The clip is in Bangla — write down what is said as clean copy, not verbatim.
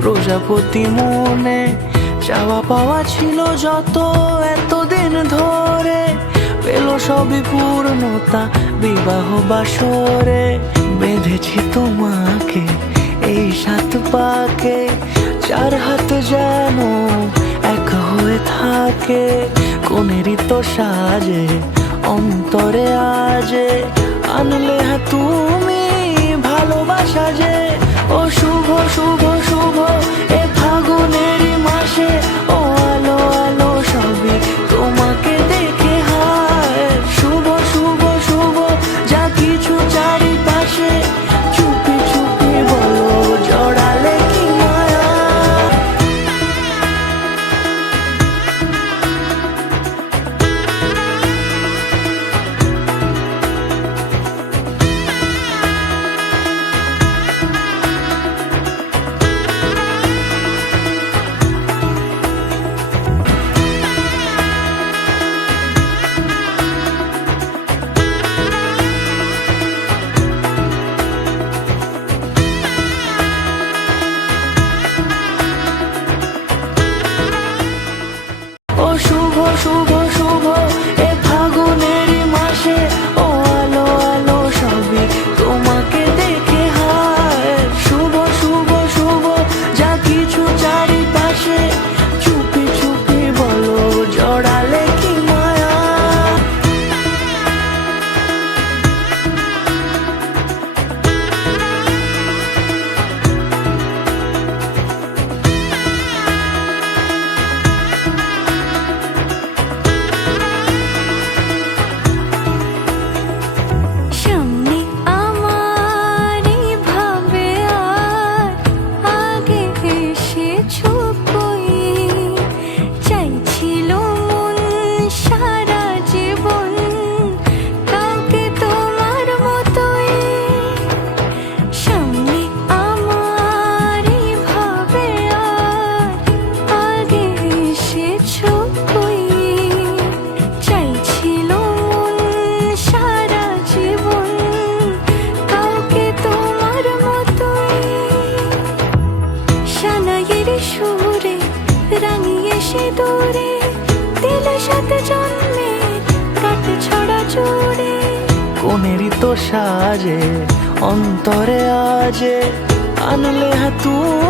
প্রজাপতি মনে চাওয়া পাওয়া ছিল যত এতদিন ধরে, পেল সবই পূর্ণতা বিবাহ বাসরে। বেঁধেছি তোমাকে এই 7 পাকে, 4 হাত যেন এক হয়ে থাকে। কোনেরই তো সাজে অন্তরে আজে, আনলে হ্যাঁ তুমি ভালোবাসা যে। ও শুভ শুভ শুভ এ ফাগুনেরই মাসে, ও আলো আলো সবই তোমাকে দেখে হায়। শুভ শুভ শুভ যা কিছু চারিপাশে, চুপি চুপি বলো জড়ালে কি মায়া। ও শুভ শুভ শুভ এ ফাগুনেরই মাসে, ও আলো আলো সবই তোমাকে দেখে হায়। শুভ শুভ শুভ যা কিছু চারিপাশে, চুপি চুপি বলো জড়ালে কি মায়া। সামনে আমার ভাবে আর আগে এসেছো কই, চাইছিল মন সারা জীবন কাউকে তোমার মতোই। সামনে আমার ভাবে আর আগে এসেছো কই, চাইছিল মন সারা জীবন কাউকে তোমার মতোই। সানাইয়ের সুরে রাঙিয়ে সে দূরে, দিলে 7 জন্মের কাট ছড়া জুড়ে। কোনেরই তো সাজে অন্তরে আজে, আনলে হ্যাঁ তুমি